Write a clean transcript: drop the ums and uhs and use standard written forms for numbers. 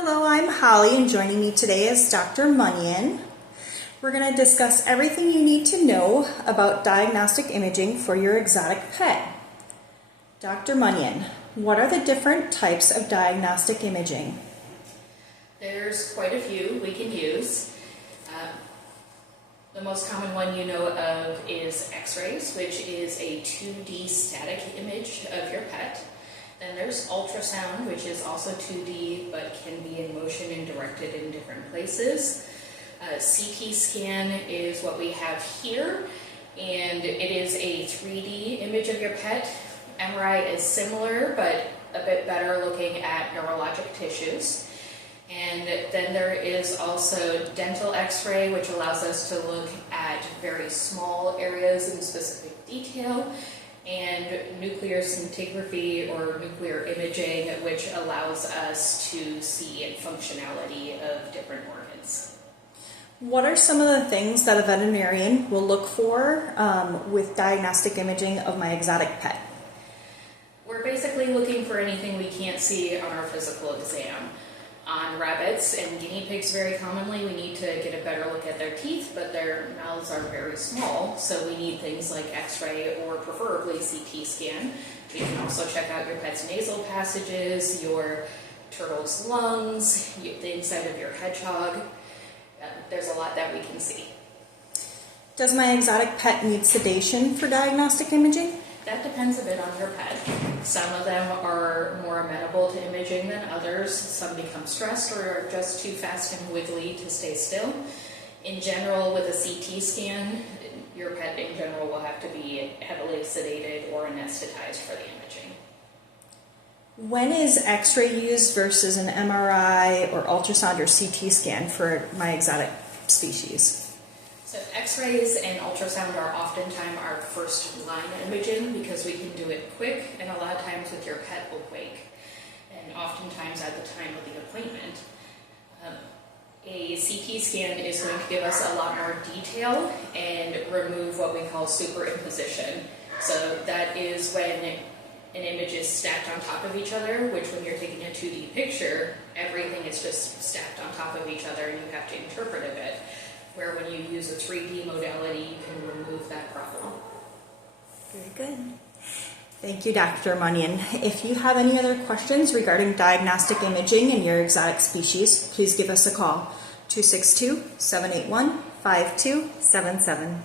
Hello, I'm Holly, and joining me today is Dr. Munyon. We're going to discuss everything you need to know about diagnostic imaging for your exotic pet. Dr. Munyon, what are the different types of diagnostic imaging? There's quite a few we can use. The most common one you know of is X-rays, which is a 2D static image of your pet. Then there's ultrasound, which is also 2D but can be in motion and directed in different places. CT scan is what we have here, and it is a 3D image of your pet. MRI is similar but a bit better, looking at neurologic tissues. And then there is also dental X-ray, which allows us to look at very small areas in specific detail, and nuclear scintigraphy or nuclear imaging, which allows us to see functionality of different organs. What are some of the things that a veterinarian will look for with diagnostic imaging of my exotic pet? We're basically looking for anything we can't see on our physical exam. On rabbits and guinea pigs very commonly, we need to get a better look at their teeth, but their mouths are very small, so we need things like X-ray or preferably CT scan. We can also check out your pet's nasal passages, your turtle's lungs, the inside of your hedgehog. There's a lot that we can see. Does my exotic pet need sedation for diagnostic imaging? That depends a bit on your pet. Some of them are more amenable to imaging than others. Some become stressed or are just too fast and wiggly to stay still. In general, with a CT scan, your pet in general will have to be heavily sedated or anesthetized for the imaging. When is X-ray used versus an MRI or ultrasound or CT scan for my exotic species? So X-rays and ultrasound are oftentimes our first line imaging because we can do it quick, and a lot of times with your pet awake, and oftentimes at the time of the appointment. A CT scan is going to give us a lot more detail and remove what we call superimposition. So that is when an image is stacked on top of each other, which when you're taking a 2D picture, everything is just stacked on top of each other and you have to interpret a bit. Where when you use a 3D modality, you can remove that problem. Very good. Thank you, Dr. Munyon. If you have any other questions regarding diagnostic imaging in your exotic species, please give us a call, 262-781-5277.